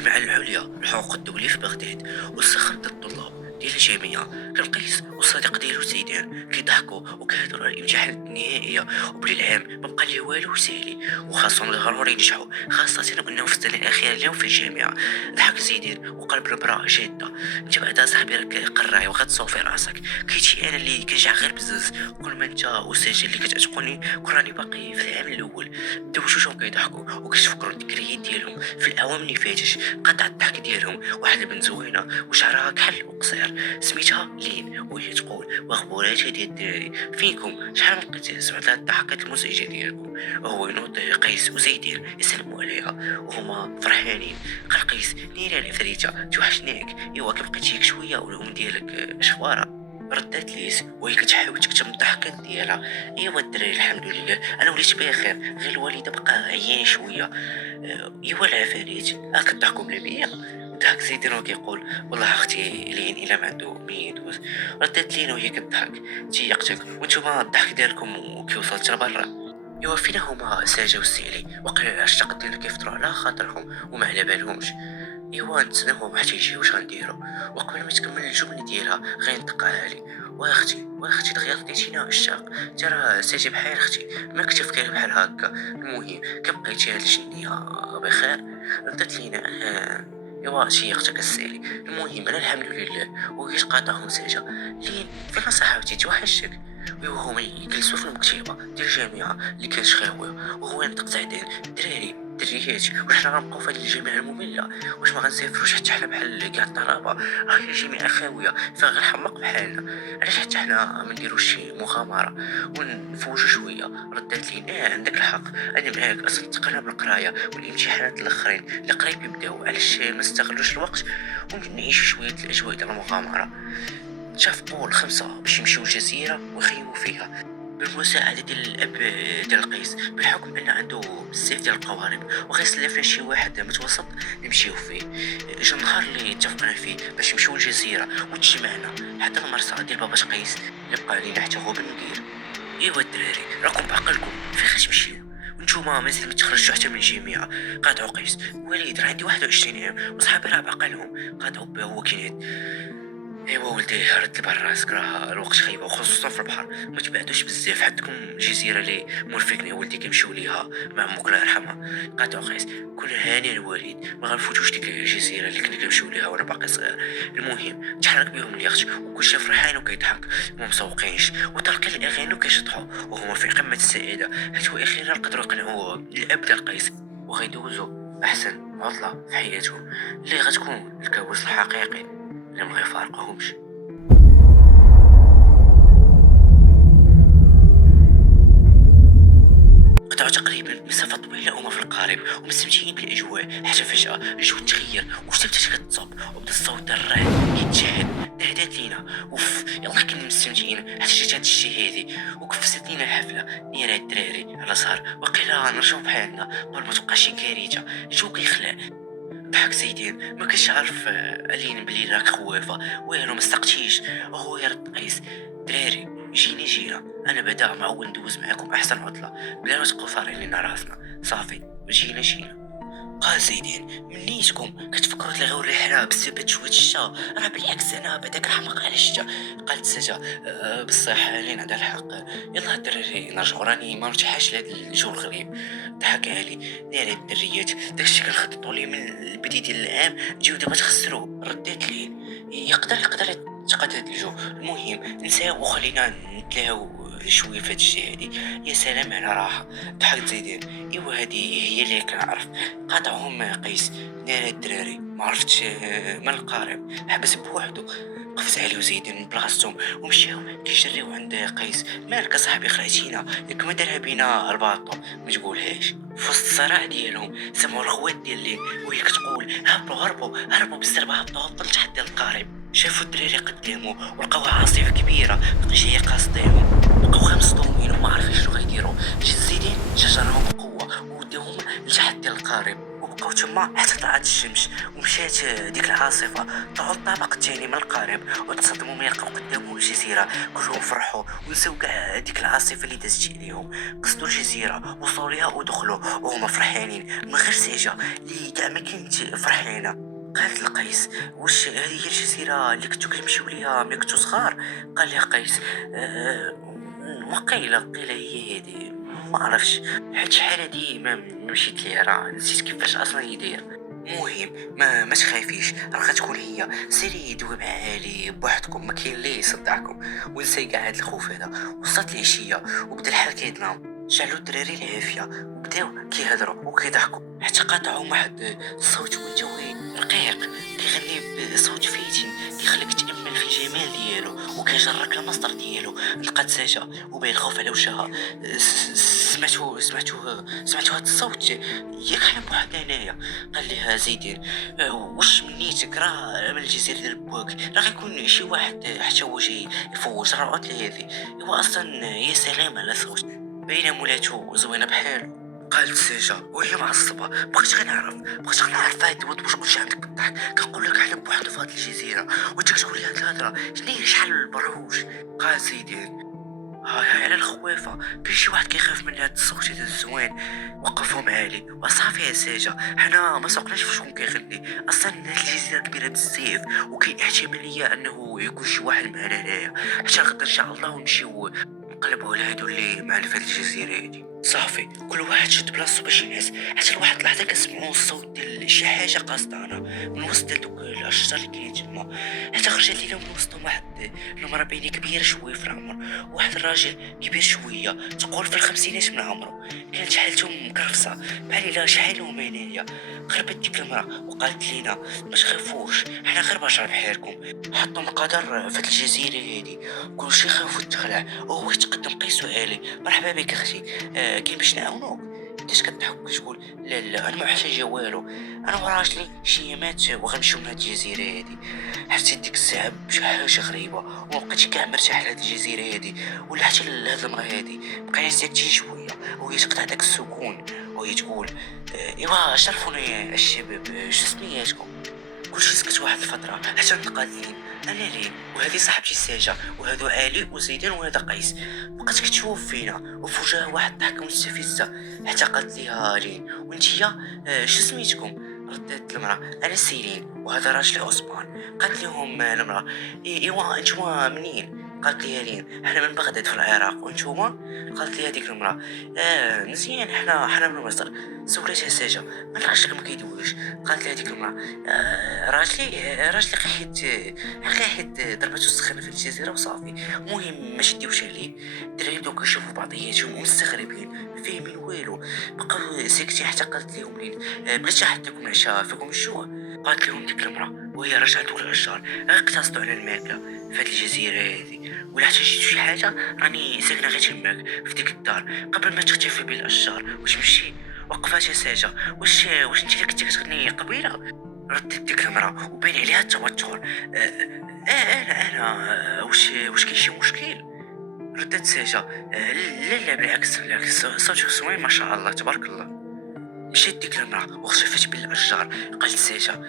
الجامعة العليا للحقوق الدولية في بغداد واستخرت الطلاب ديال الجامعة. كان قيس والصديق ديالو زيدان كيضحكوا وكيهضروا على الامتحانات النهائية، وبلي العام مبقى ليه والو ساهل وخاصهم ضروري ينجحوا، خاصة انهم في السنة الأخيرة اليوم في الجامعة. ضحك زيدان وقال بنبرة جادة: انت بعدا صاحبي راك قراي وغتصوفي راسك، كيتشي انا اللي كنجح غير بزز، كل ما انت استاذ اللي كتعتقوني كون راني باقي في العام الاول. بداو جوجهم كيضحكوا وكيتفكروا الذكريات ديالهم في الاعوام اللي فاتت. قطع الضحك ديالهم واحد البنت زوينه وشعرها كحل وقصير سميتها لين، وهي تقول: واخبارات ديال الدراري فيكم، شحال من وقت سمعت هاد الضحكات المزعجه ديالكم. وهو ينوض قيس وزيدان يسلموا عليها وهما فرحانين. قال قيس: نيري العفريته توحشناك، ايوا كي بقيتي شويه والام ديالك شخبارها؟ ردات ليس وهي كتحاول تكتم الضحكات ديالها: ايوا الدراري الحمد لله انا وليت بخير، غير الوالده بقى عيان شويه. ايوا العفاريت كضحكوا بلا بيا؟ ضحك زيدان وكيقول: والله اختي لين الا ما عنده ميدوز. ردات لين وهي كضحك: تيقتك وانتوما الضحك ديالكم كيوصل حتى لبرا. ايوا فينا هما ساجة والسيلي وقال العشاق ديالنا كيفطروا على خاطرهم وما على بالهمش. ايوا نتسناو حتى يجيو واش غنديرو. وقبل ما تكمل الجمله ديالها غينطق عالي: واختي دغيا خديتينا اشتاق، ترى ساجي بحال اختي، ما كنت فكر بحال هكا. المهم كبقيتي هاد الجنيه بخير؟ ردت لينا: ايوا شيختك السيلي. المهم انا الحمد لله. وكيت قاطعهم ساجه: لين فين صاحبتي توحشتك؟ وهو يجلسوا في المكتبه ديال الجامعه اللي كانت خاويه، وهو ينطق زعدان: الدراري دريات وحنا غنبقاو في هذه الجامعه الممله، واش ما غنسافروش حتى حنا بحال كاع الطلبه؟ هي جامعه خاويه فيها غير حماق بحالنا، علاش حتى حنا ما نديروش شي مغامره ونفوجوا شويه؟ ردات لي: عندك الحق، انا معاك، اصلا تقرا بالقرايه والامتحانات الاخرين اللي قريب يبداو، علاش ما نستغلوش الوقت ونعيشوا شويه الاجواء ديال المغامره؟ اتفقوا الخمسة باش يمشيو الجزيرة ويخيموا فيها بالمساعدة ديال الأب ديال قيس، بحكم أن عنده بزاف ديال القوارب وغيسلفنا شي واحد متوسط نمشيو فيه. جا النهار اللي اتفقنا فيه باش نمشيو للجزيرة وتجمعنا حتى المرسى ديال بابا قيس اللي بقى علينا حتى هو بالمدير. ايوا الدراري راكم بعقلكم فين غتمشيو وانتوما مازال ما تخرجتوا حتى من الجامعة؟ قاطعوا قيس: وليد راه عندي 21 عام وصحابي راه بعقلهم. قاطعوا به هو كينيت: ايوا ولدي رد لبال راسك، راه الوقت خايبه وخصوصا في البحر، ما تبعدوش بزاف، عندكم الجزيره اللي مورفيكنا يا ولدي كنمشيو ليها مع امك الله يرحمها. قاطع قيس: كون هاني الوالد، ما غنفوتوش ديك الجزيره اللي كنا كنمشيو ليها وانا باقي صغير. المهم تحرك بهم اليخت وكلشي فرحان وكيضحك وما مسوقينش وترك الاغاني وكيشطحوا وهما في قمه السعاده، حيت اخيرا قدروا يقنعوا الاب ديال قيس وغيدوزوا احسن عطله في حياتهم اللي غتكون الكابوس الحقيقي اللي ما غيفارقهمش. قطعوا تقريبا مسافة طويلة وهما في القارب ومستمتعين بالأجواء، حتى فجأة الجو تغير وشتا بدات كتصب وبدا الصوت ديال الرعد كيتجاهل. نادات لينا: اوف يلا كنا مستمتعين حتى جات هاد الشي هادي وكفست لينا الحفلة. نيرا الدراري على صار وقيلا نرجعو بحالنا قبل ما توقع شي كارثة. الجو كيخلع. ضحك زيدان ما كنتش عارف علينا بلي راك خوافه والو ما صدقتيش. وهو يرد قيس: دراري جينا انا بعدا معود ندوز معاكم احسن عطله بلا ما تبقاو صارين لينا راسنا، صافي جينا. قال زيدان: منيتكم كتفكروا تلغيو الرحله بسبب شويه الشتا؟ راه بالعكس انا بعداك رحمق على الشتا. قالت سجا: بصح لين عندها الحق، يلا الدراري نرجعو راني ما مرتاحاش لهاد الجو الغريب. ضحك علي: ناري الدريات داكشي كنخططوا ليه من البدايه ديال العام تجيو دابا تخسروا. ردات ليه: يقدر يتقاد هاد الجو، المهم نساو وخلينا نتلاهاو شويه في هاد الشي هادي. يا سلام على راحه. ضحك زيدان: ايوا هادي هي اللي كنعرف. قاطعهم قيس: ناري الدراري ما عرفتش من القارب حبس بوحدو. قفز عليه وزيدان من بلاصتهم ومشاو كيجريو عند قيس: مالك صاحبي خلعتينا، ياك ما دارها بينا الباطو ما تقولهاش. في وسط الصراع ديالهم سمعوا الخوات ديال لين وهي كتقول: هربوا بالزربه، هبطوا لتحت ديال القارب. شافوا الدراري قدامه ولقاو عاصفه كبيره جايه قاصديهم، بقاو غير مصدومين وما عارفين شنو غيديروا. جا زيدان شجرهم بقوه وداهم لتحت ديال القارب وبقاو تما تما حتى طلعت الشمس ومشات ديك العاصفة طلعوا الطابق الثاني من القارب وتصدموا ملي لقاو قدامهم الجزيرة. كلهم فرحوا ونساو كاع ديك العاصفة اللي دازت عليهم. قصدوا الجزيرة وصلوا ليها ودخلوا وهما فرحانين من غير سيجا اللي كاع ما كانت فرحانة. قالت لقيس: واش هذه هي الجزيرة اللي كنتو كتمشيو ليها ملي كنتو صغار؟ قال لها قيس: وقيلة قيلة هي هذه، ما عرفش، حيت شحال هادي ما مشيت ليها، راه نسيت كيفاش اصلا يدير. المهم ما تخافيش، راه غتكون هي. سيري دوي مع علي بوحدكم، ما كاين اللي يصدعكم. ونسى كاع هاد الخوف هذا. وصلت العشيه وبدا الحال كيظلم. شعلوا الدراري العافيه وبداو كيهضروا وكيضحكوا حتى قاطعهم واحد الصوت منتوي رقيق كيغني بصوت فايتين كيخليك تامل في الجمال ديالو وكيجرك المصدر ديالو. لقات ساجة وبين الخوف على وجهها. سمعتو هاد الصوت ياك حنا بوحدنا هنايا. قال لها زيدين: واش منيتك؟ راه من الجزيرة ديال بواك، راه غيكون شي واحد حتى هو جاي يفوت الروعات هذه. هو اصلا يا سلام على صوت، باينه مولاتو زوينه بحال. قالت ساجة وهي معصبة: بغيت غنعرف هاد الود واش كلشي عندك بالضحك. كنقول لك حنا بوحدنا في هاد الجزيرة وانت كتقول لي هاد الهضرة، شناهي شحال البرهوش؟ قال زيدين: هاي على الخوافة، كاين شي واحد كيخاف من هاد الصوت هذا الزوين. وقفوا معالي وصافي يا ساجة، حنا ما سوقناش في شكون كيغني. اصلا هاد الجزيرة كبيرة بزاف وكاين احتمالية انه يكون شي واحد معنا هنايا. حتى غدا ان شاء الله ونمشيو نقلبوا على هادو اللي معنا في هاد الجزيرة هادي. صافي كل واحد شد بلاصتو باش ينعس. حتى لواحد اللحظة كنسمعوا الصوت ديال شي حاجة قاصدانا من وسط هادوك الاشجار اللي كاينين تما. حتى خرجت لينا من وسطهم واحد المرأة باينة كبيرة شوية في العمر، واحد الراجل كبير شوية تقول في الخمسينات من عمره. كانت حالتهم مكرفصة بحال الا شحالهم هنايا. قربت ديك المرأة وقالت لينا: ما تخافوش، حنا غير بشر بحالكم. حطوا القدر في هاد الجزيرة هادي. كلشي خاف وتخلع وهو يتقدم قيس وعلي: مرحبا بك اختي، كاين باش نعاونوك؟ بدات كضحك وكتقول: لا انا ما محتاجه والو، انا وراجلي شي ايامات وغنمشيو من هاد الجزيره هادي. حسيت ديك الساعه بشي حاجه غريبه ومبقيتش كاع مرتاح لهاد الجزيره هادي ولا حتى لهاد المرا هادي. بقينا ساكتين شويه وهي تقطع داك السكون وهي تقول: ايوا شرفوني الشباب، شو سمياتكم؟ كلشي سكت واحد الفترة حتى نلقى لين: أنا لين وهذه صاحبتي ساجة وهذو علي وزيدان وهذا قيس. بقات كتشوف فينا وفي وجهها واحد الضحكة مستفزة حتى قالت ليها لين: وانتيا شو سميتكم؟ ردت المرأة: أنا سيرين وهذا راجلي عثمان. قالت لهم المرأة: إيوا انتوما منين؟ قالت لي لين: حنا من بغداد في العراق. وانتوما؟ قالت لي هذيك المرأة: مزيان، حنا من مصر. سولتها ساجة: من راجلك ما كيدويش؟ قالت لي هذيك المرأة: راجلي حيت ضربته السخانة في الجزيرة وصافي. المهم ما شديوش عليه. الدراري بداو كيشوفوا بعضياتهم ومستغربين ما فاهمين والو. بقاو ساكتين حتى قالت لهم لين: بلاتي حدكم العشاء فيكم الجوع؟ قالت لهم ديك المرأة وهي راجعة دوك الأشجار: غير اقتصدوا على الماكلة في هاد الجزيرة هادي، ولا احتاجيتو شي حاجة راني ساكنة غير تماك في ديك الدار قبل ما تختفي بين الأشجار وتمشي. وقفات يا ساجة: واش انت اللي كنتي كتغني قبيلة؟ ردت ديك المرأة وبين عليها التوتر: انا واش كاين شي مشكل؟ ردت ساجة: لا بالعكس صوتك زوين ما شاء الله تبارك الله. مشات ديك المرأة واختفت بين الأشجار. قالت ساجة: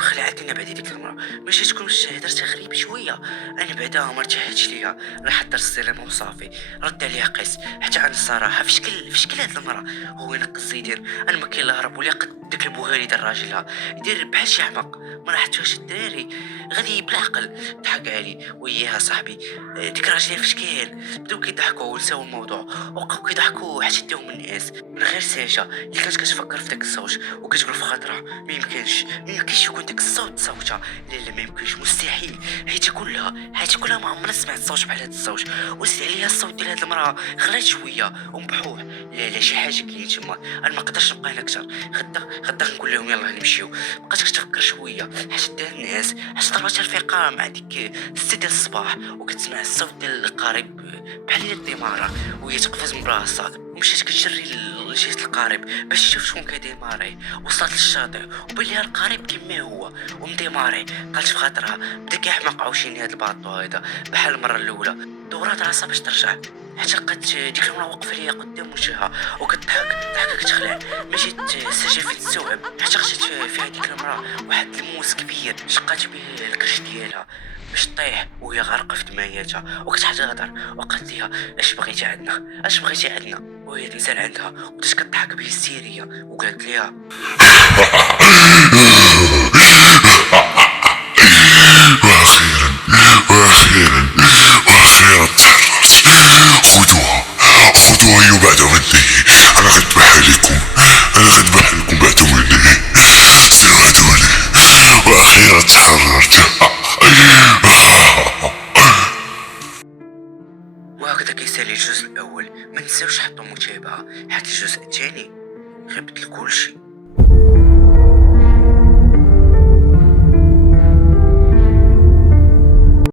خلعتني بعد ديك المرأة، ماشي تكونش هدرتها غريب شوية، انا بعدا ما ارتحتش ليها، راح دار السلامة وصافي. رد عليها قيس: حتى انا الصراحة في شكل هاد المرأة. هو ينقص زيدين: انا ما كاين لا هرب ولا قد داك البوهالي ديال راجلها يدير بحال شي حمق. ما راحتوش الدراري غادي بالعقل. ضحك علي وياها صاحبي: ديك راجلها فاش كاين؟ بداو كيضحكوا ونساو الموضوع وبقاو كيضحكوا حتى داهم الناس من غير ساجة اللي كانت كتفكر في داك الصوت وكتقول في خاطرها: ما يمكنش يكون داك الصوت صوتها. لا ما يمكنش، مستحيل. حيت كلها ما عمرنا سمعت صوت بحال هاد الصوت. وزيد عليها الصوت ديال هاد المراه غليظ شويه ومبحوح. لا شي حاجه كاين تما، انا ما نقدرش نبقى هنا اكثر. غدا نقول لهم يلاه نمشيو. بقات كتفكر شويه حتى دار الناس حتى ضربتها الفيقه مع ديك 6 ديال الصباح وكتسمع الصوت ديال القارب بحال الدماره وهي تقفز من راسها ومشات كتجري لجهة القارب باش تشوف شكون كيديماري. وصلت للشاطئ وبان ليها القارب كيما هو ومديماري. قالت في خاطرها بدا كيحماق عاوشيني هاد الباطو هذا بحال المره الاولى. دورات راسها باش ترجع حتى لقات ديك المرا واقفه ليها قدام وجهها وكتضحك ضحكه كتخلع. مشيت استجابت تستوعب حتى خشات فيها ديك المرا واحد الموس كبير شقات به الكرش ديالها باش طيح وهي غارقه في دماياتها وكتحتضر. وقالت ليها اش بغيتي عندنا اش بغيتي عندنا. وهي تنزل عندها وبدات كتضحك بهستيريا وقالت ليها واخيرا واخيرا واخيرا تحررت. خذوها خذوها وبعد مني انا غنذبح عليكم، انا غنذبح لكم بعد مني. سيروا هاتوني واخيرا تحررت. وهكذا كيسالي الجزء الاول. ما نساوش حطوا متابعه حتى الجزء الثاني غيبدل كلشي.